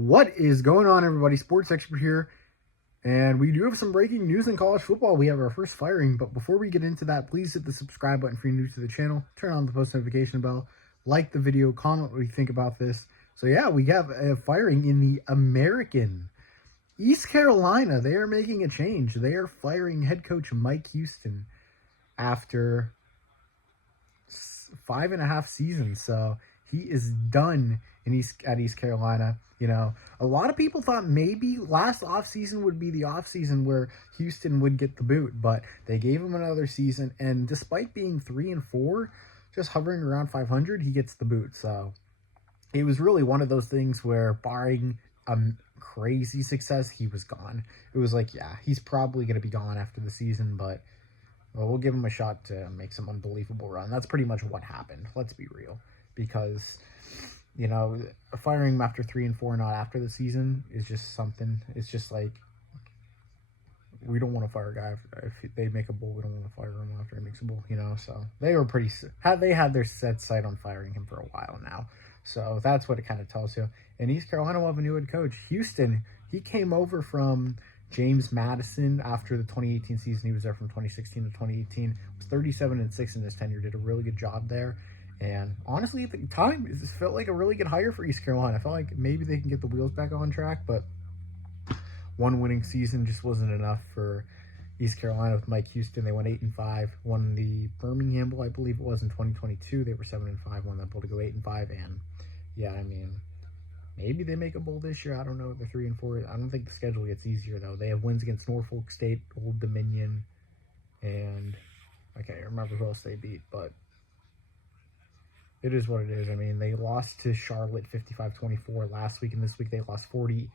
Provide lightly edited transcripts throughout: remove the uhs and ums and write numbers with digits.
What is going on, everybody? Sports Expert here. And we do have some breaking news in college football. We have our first firing. But before we get into that, please hit the subscribe button if you're new to the channel. Turn on the post notification bell. Like the video. Comment what you think about this. So, yeah, we have a firing in the American. East Carolina, they are making a change. They are firing head coach Mike Houston after 5.5 seasons. So he is done at East Carolina. You know, a lot of people thought maybe last offseason would be the offseason where Houston would get the boot, but they gave him another season. And despite being 3-4, just hovering around 500, he gets the boot. So it was really one of those things where, barring crazy success, he was gone. It was like, yeah, he's probably going to be gone after the season, but well, we'll give him a shot to make some unbelievable run. That's pretty much what happened. Let's be real. Because, you know, firing him after 3-4, not after the season, is just something. It's just like, we don't want to fire a guy if they make a bowl. We don't want to fire him after he makes a bowl, you know. So they were they had their set sight on firing him for a while now. So that's what it kind of tells you. And East Carolina will have a new head coach. Houston, he came over from James Madison after the 2018 season. He was there from 2016 to 2018. Was 37-6 in his tenure. Did a really good job there. And honestly, at the time, it felt like a really good hire for East Carolina. I felt like maybe they can get the wheels back on track, but one winning season just wasn't enough for East Carolina with Mike Houston. They went 8-5, won the Birmingham Bowl, I believe it was, in 2022. They were 7-5, won that bowl to go 8-5. And yeah, I mean, maybe they make a bowl this year. I don't know. They're 3-4. I don't think the schedule gets easier though. They have wins against Norfolk State, Old Dominion, and I can't remember who else they beat, but it is what it is. I mean, they lost to Charlotte 55-24 last week, and this week they lost 45-28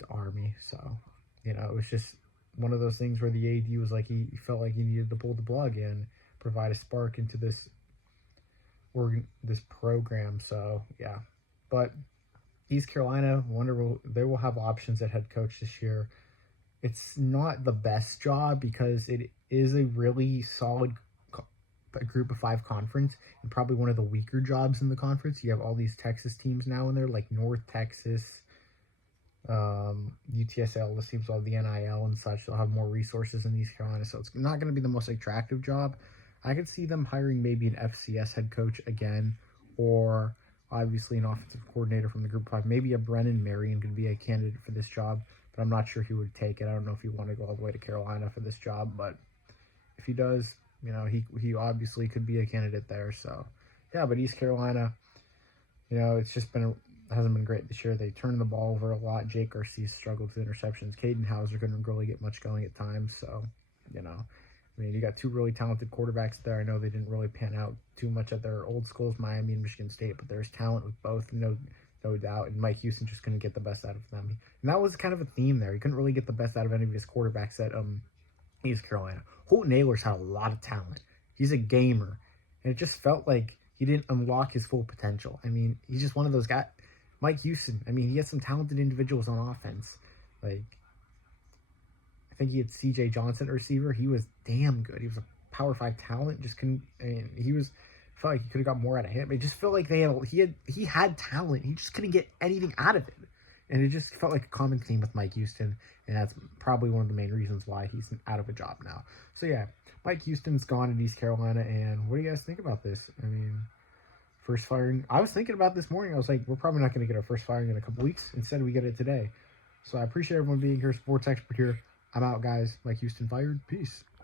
to Army. So, you know, it was just one of those things where the AD was like, he felt like he needed to pull the plug and provide a spark into this program. So, yeah. But East Carolina, they will have options at head coach this year. It's not the best job because it is a really solid group of 5 conference, and probably one of the weaker jobs in the conference. You have all these Texas teams now in there, like North Texas, UTSL. This teams will have the NIL and such. They'll have more resources in East Carolina, so it's not going to be the most attractive job. I could see them hiring maybe an FCS head coach again, or obviously an offensive coordinator from the group 5. Maybe a Brennan Marion could be a candidate for this job, but I'm not sure he would take it. I don't know if he want to go all the way to Carolina for this job, but if he does, you know, he obviously could be a candidate there. So, yeah, but East Carolina, you know, it's just hasn't been great this year. They turned the ball over a lot. Jake Garcia struggled with interceptions. Caden Hauser couldn't really get much going at times. So, you know, I mean, you got 2 really talented quarterbacks there. I know they didn't really pan out too much at their old schools, Miami and Michigan State, but there's talent with both, no doubt. And Mike Houston just couldn't get the best out of them. And that was kind of a theme there. He couldn't really get the best out of any of his quarterbacks at East Carolina. Holton Ahlers had a lot of talent. He's a gamer. And it just felt like he didn't unlock his full potential. I mean, he's just one of those guys. Mike Houston, I mean, he had some talented individuals on offense. Like, I think he had C.J. Johnson at receiver. He was damn good. He was a Power 5 talent. Just couldn't, and felt like he could have got more out of him. It just felt like he had talent. He just couldn't get anything out of it. And it just felt like a common theme with Mike Houston, and that's probably one of the main reasons why he's out of a job now. So, yeah, Mike Houston's gone in East Carolina, and what do you guys think about this? I mean, first firing. I was thinking about this morning. I was like, we're probably not going to get our first firing in a couple weeks. Instead, we get it today. So I appreciate everyone being here. Sports Expert here. I'm out, guys. Mike Houston fired. Peace.